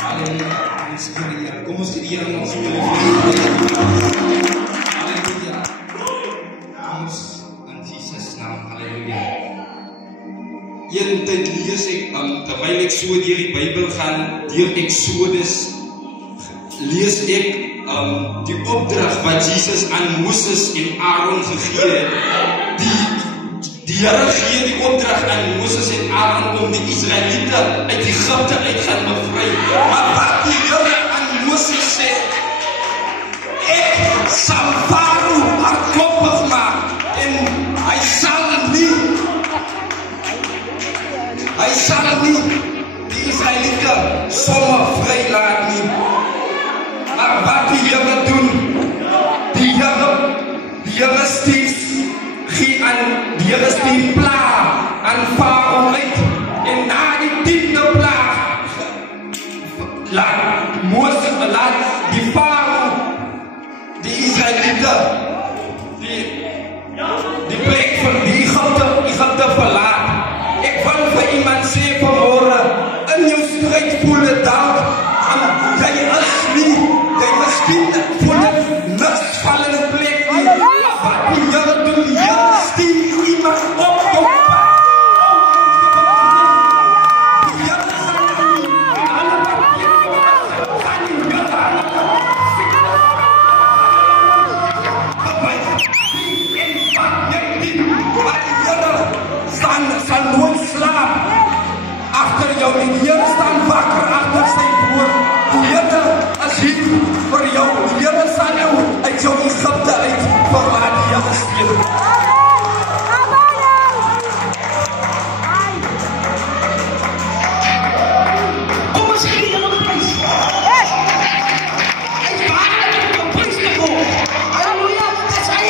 Halleluja. Kom ons gee die Here ons Halleluja. Kom ons in Jesus naam. Halleluja. Een tyd lees ek, terwyl ek so deur die Bybel gaan, deur Exodus, lees ek die opdrag wat Jesus aan Moses en Aaron gegee het. Die Here gee die opdrag aan Moses en Aaron om die Israeliete uit Egipte uit gaan bevry. Maar wat die Here aan Moses sê, ek sal Farao hardkoppig maak en hy sal nie die Israeliete sommer vrylaat nie. Maar wat die Here doen, die Here stuur plaag aan Farao uit, en na die 10de plaag laat die Farao die Israeliete die plek van die Egipte verlaat. Ek wil vir iemand sê vanmorgen, in jou strijd voel het dalk, jy miskien voel het niks vallende plek nie. Wat die Here doen, die Here stuur iemand op jou pad. Die Here sal nie in alle pakket van die Here. Maar die Here sal nooit slaap achter jou. Die Here staan wakker achter sy woord. Die Here is hier vir jou. Die Here sal jou uit jou Egipte uit verlaat. Die Here speel. Kom ons gee die Here prys. Hy is waarlik om prys te volg. Halleluja, dat is hy.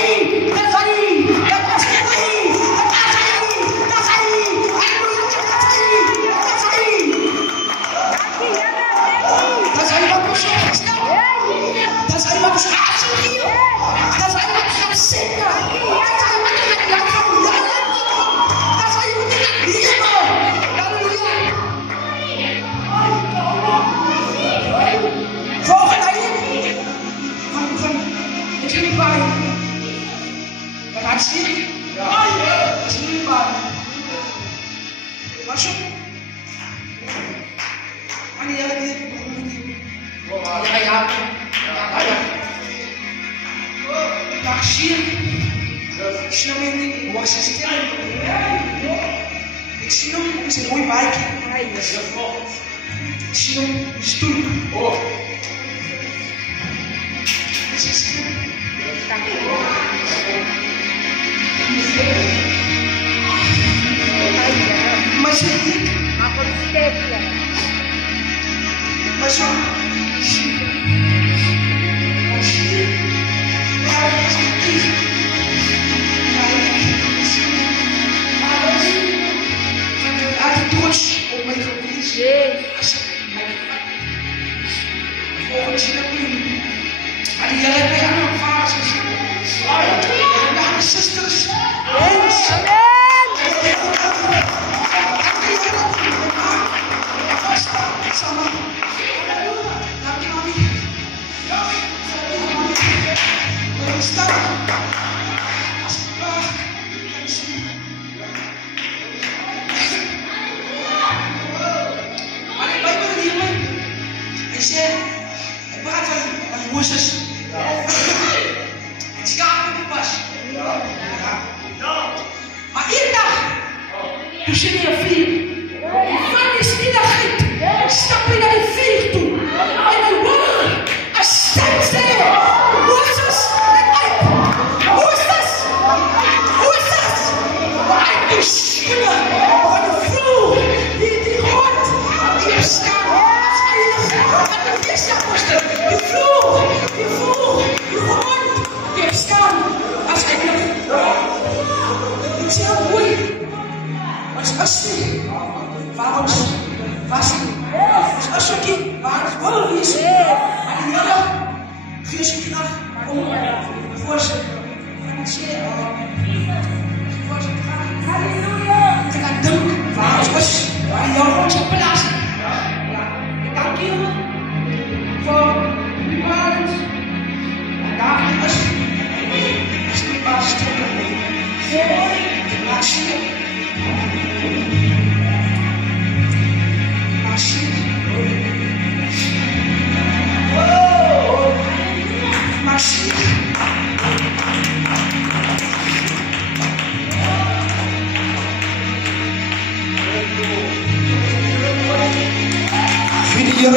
Here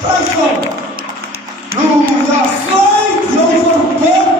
prys op. Halleluja. Sluit jou verbond